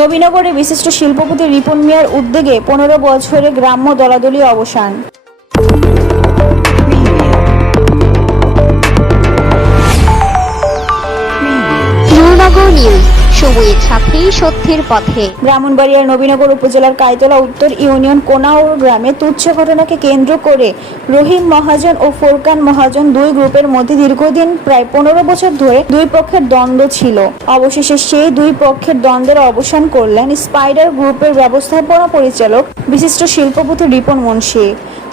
নবীনগরে বিশিষ্ট শিল্পপতি রিপন মিয়ার উদ্যোগে 15 বছরে গ্রাম্য দলাদলি অবসান। সময়ের সাথে সত্যের পথে। ব্রাহ্মণবাড়িয়ার নবীনগর উপজেলার কাইতলা উত্তর ইউনিয়ন কোনাউর গ্রামে তুচ্ছ ঘটনাকে কেন্দ্র করে রহিম মহাজন ও ফোরকান মহাজন দুই গ্রুপের মধ্যে দীর্ঘদিন প্রায় 15 বছর ধরে দুই পক্ষের দ্বন্দ্ব ছিল। অবশেষে সেই দুই পক্ষের দ্বন্দ্বের অবসান করলেন স্পাইডার গ্রুপের ব্যবস্থাপনা পরিচালক বিশিষ্ট শিল্পপতি রিপন মুন্সি।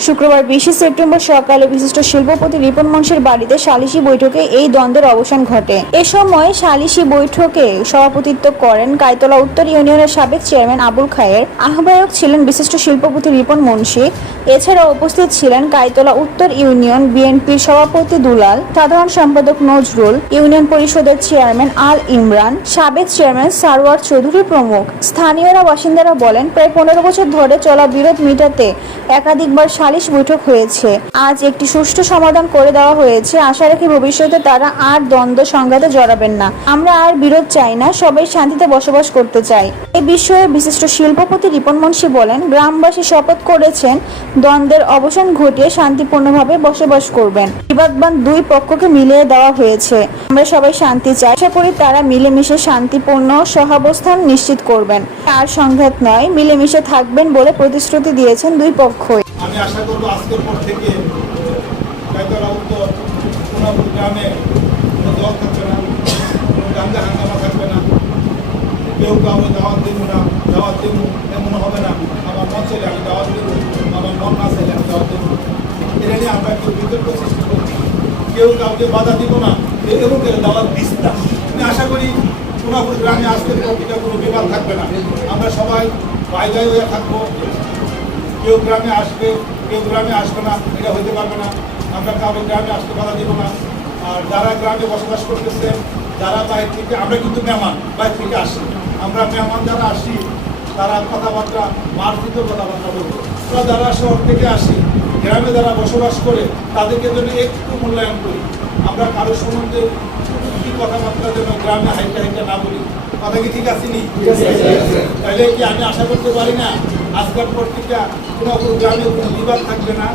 শুক্রবার 20 সেপ্টেম্বর সকালে বিশিষ্ট শিল্পপতি রিপন মুন্সির বাড়িতে সালিশি বৈঠকে এই দ্বন্দ্বের অবসান ঘটে। এ সময় সালিশি বৈঠকে সভাপতিত্ব করেন কাইতলা উত্তর ইউনিয়নের সাবেক চেয়ারম্যান আবুল খায়ের। আহ্বায়ক ছিলেন বিশিষ্ট শিল্পপতি রিপন মুন্সি। এছাড়া উপস্থিত ছিলেন কাইতলা উত্তর ইউনিয়ন বিএনপির সভাপতি দুলাল, সাধারণ সম্পাদক নজরুল, ইউনিয়ন পরিষদের চেয়ারম্যান আল ইমরান, সাবেক চেয়ারম্যান সারওয়ার চৌধুরী প্রমুখ। স্থানীয়রা বাসিন্দারা বলেন, প্রায় 15 বছর ধরে চলা বিরোধ মিটাতে একাধিকবার সালিশ বৈঠক হয়েছে। আজ একটি সুষ্ঠু সমাধান করে দেওয়া হয়েছে। আশা রাখি ভবিষ্যতে তারা আর দ্বন্দ্ব সংঘাতে জড়াবেন না। আমরা আর বিরোধ চাই না, সবাই শান্তিতে বসবাস করতে চাই। এ বিষয়ে বিশিষ্ট শিল্পপতি রিপন মুন্সি বলেন, গ্রামবাসী শপথ করেছেন দ্বন্দ্বের অবসান ঘটিয়ে শান্তিপূর্ণভাবে বসবাস করবেন। বিবাদবান দুই পক্ষকে মিলিয়ে দেওয়া হয়েছে। আমরা সবাই শান্তি চাই। আশা করি তারা মিলেমিশে শান্তিপূর্ণ সহাবস্থান নিশ্চিত করবেন। আর সংঘাত নয়, মিলেমিশে থাকবেন বলে প্রতিশ্রুতি দিয়েছেন দুই পক্ষই। আমি আশা করব আজকের পর থেকে কাইতলা উত্তর কোনাপুর গ্রামে কোনো দল থাকবে না, কোনো দাঙ্গা হাঙ্গামা থাকবে না, কেউ কাউকে দাওয়াত দেব না, দাওয়াত দেব এমন হবে না। আমার মন চাইলে আমি দাওয়াত দেবো, আমার মন না চাইলে আমি দাওয়াত দেবো। এটা নিয়ে আমরা একটু বিতর্ক সৃষ্টি করছি। কেউ কাউকে বাধা দিব না, এবং দাওয়াত দিস না। আমি আশা করি কোনাপুর গ্রামে আজকের পর থেকে কোনো বিবাদ থাকবে না। আমরা সবাই ভাই ভাই হয়ে থাকবো। কেউ গ্রামে আসবে, কেউ গ্রামে আসবে না, এটা হইতে পারবে না। আমরা কাউকে গ্রামে আসতে বাধা দিব না। আর যারা গ্রামে বসবাস করতেছে, যারা বাইরে থেকে, আমরা কিন্তু মেহমান বাইরে থেকে আসি। আমরা মেহমান যারা আসি তারা কথাবার্তা মার্জিত কথাবার্তা বলবো। আমরা যারা শহর থেকে আসি, গ্রামে যারা বসবাস করে তাদেরকে যেন একটু মূল্যায়ন করি। আমরা কারো সম্বন্ধে কি কথাবার্তা যেন গ্রামে হাইটা হাইটা না বলি। কথা কি ঠিক আছে নি? তাহলে কি আমি আশা করতে পারি না আজকের পর থেকে কোনো গ্রামে কোনো বিবাদ থাকবে না?